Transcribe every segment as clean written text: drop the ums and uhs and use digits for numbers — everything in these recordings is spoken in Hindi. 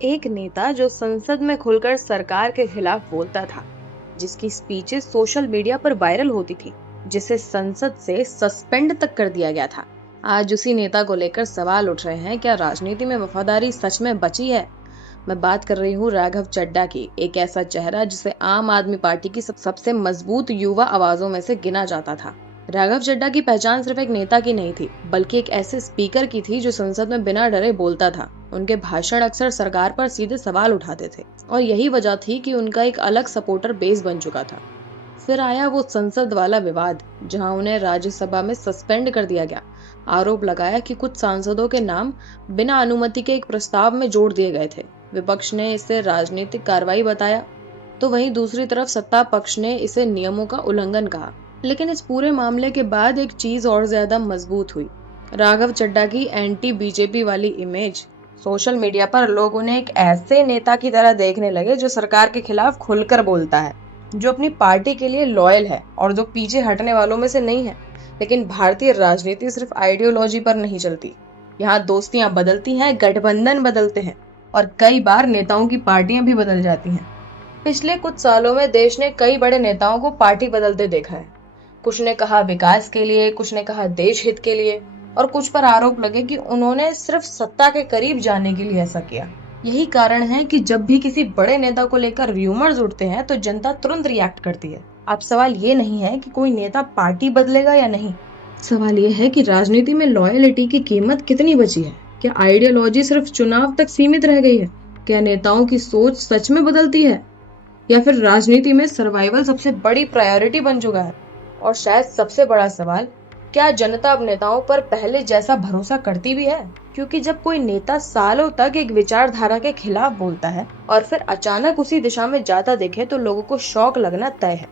एक नेता जो संसद में खुलकर सरकार के खिलाफ बोलता था, जिसकी स्पीचेस सोशल मीडिया पर वायरल होती थी, जिसे संसद से सस्पेंड तक कर दिया गया था। आज उसी नेता को लेकर सवाल उठ रहे हैं, क्या राजनीति में वफादारी सच में बची है? मैं बात कर रही हूँ राघव चड्ढा की, एक ऐसा चेहरा जिसे आम आदमी पार्टी की सबसे मजबूत युवा आवाजों में से गिना जाता था। राघव चड्ढा की पहचान सिर्फ एक नेता की नहीं थी, बल्कि एक ऐसे स्पीकर की थी जो संसद में बिना डरे बोलता था। उनके भाषण अक्सर सरकार पर सीधे सवाल उठाते थे, और यही वजह थी कि उनका एक अलग सपोर्टर बेस बन चुका था। फिर आया वो संसद वाला विवाद, जहां उन्हें राज्यसभा में सस्पेंड कर दिया गया। आरोप लगाया कि कुछ सांसदों के नाम बिना अनुमति के एक प्रस्ताव में जोड़ दिए गए थे। विपक्ष ने इसे राजनीतिक कार्रवाई बताया, तो वहीं दूसरी तरफ सत्ता पक्ष ने इसे नियमों का उल्लंघन कहा। लेकिन इस पूरे मामले के बाद एक चीज और ज्यादा मजबूत हुई। राघव चड्ढा की एंटी बीजेपी वाली इमेज। सोशल मीडिया पर लोग उन्हें एक ऐसे नेता की तरह देखने लगे जो सरकार के खिलाफ खुलकर बोलता है, जो अपनी पार्टी के लिए लॉयल है और जो पीछे हटने वालों में से नहीं है। लेकिन भारतीय राजनीति सिर्फ आइडियोलॉजी पर नहीं चलती। यहाँ दोस्तियां बदलती हैं, गठबंधन बदलते हैं, और कई बार नेताओं की पार्टियां भी बदल जाती हैं। पिछले कुछ सालों में देश ने कई बड़े नेताओं को पार्टी बदलते देखा है। कुछ ने कहा विकास के लिए, कुछ ने कहा देश हित के लिए, और कुछ पर आरोप लगे कि उन्होंने सिर्फ सत्ता के करीब जाने के लिए ऐसा किया। यही कारण है कि जब भी किसी बड़े नेता को लेकर र्यूमर्स उठते हैं तो जनता तुरंत रिएक्ट करती है। अब सवाल ये नहीं है कि कोई नेता पार्टी बदलेगा या नहीं, सवाल ये है कि राजनीति में लॉयल्टी की कीमत कितनी बची है। क्या आइडियोलॉजी सिर्फ चुनाव तक सीमित रह गई है? क्या नेताओं की सोच सच में बदलती है, या फिर राजनीति में सर्वाइवल सबसे बड़ी प्रायोरिटी बन चुका है? और शायद सबसे बड़ा सवाल, क्या जनता अब नेताओं पर पहले जैसा भरोसा करती भी है? क्योंकि जब कोई नेता सालों तक एक विचारधारा के खिलाफ बोलता है और फिर अचानक उसी दिशा में जाता दिखे, तो लोगों को शौक लगना तय है।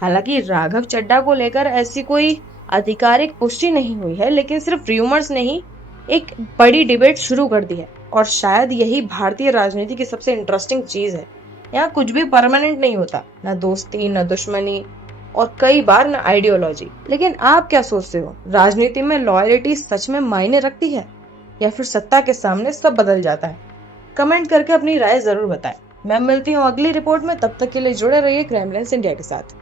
हालांकि राघव चड्ढा को लेकर ऐसी कोई आधिकारिक पुष्टि नहीं हुई है, लेकिन सिर्फ र्यूमर्स ने ही एक बड़ी डिबेट शुरू कर दी है। और शायद यही भारतीय राजनीति की सबसे इंटरेस्टिंग चीज है। यहाँ कुछ भी परमानेंट नहीं होता, न दोस्ती, न दुश्मनी, और कई बार न आइडियोलॉजी। लेकिन आप क्या सोचते हो, राजनीति में लॉयल्टी सच में मायने रखती है, या फिर सत्ता के सामने सब बदल जाता है? कमेंट करके अपनी राय जरूर बताएं। मैं मिलती हूँ अगली रिपोर्ट में, तब तक के लिए जुड़े रहिए क्राइम लाइन्स इंडिया के साथ।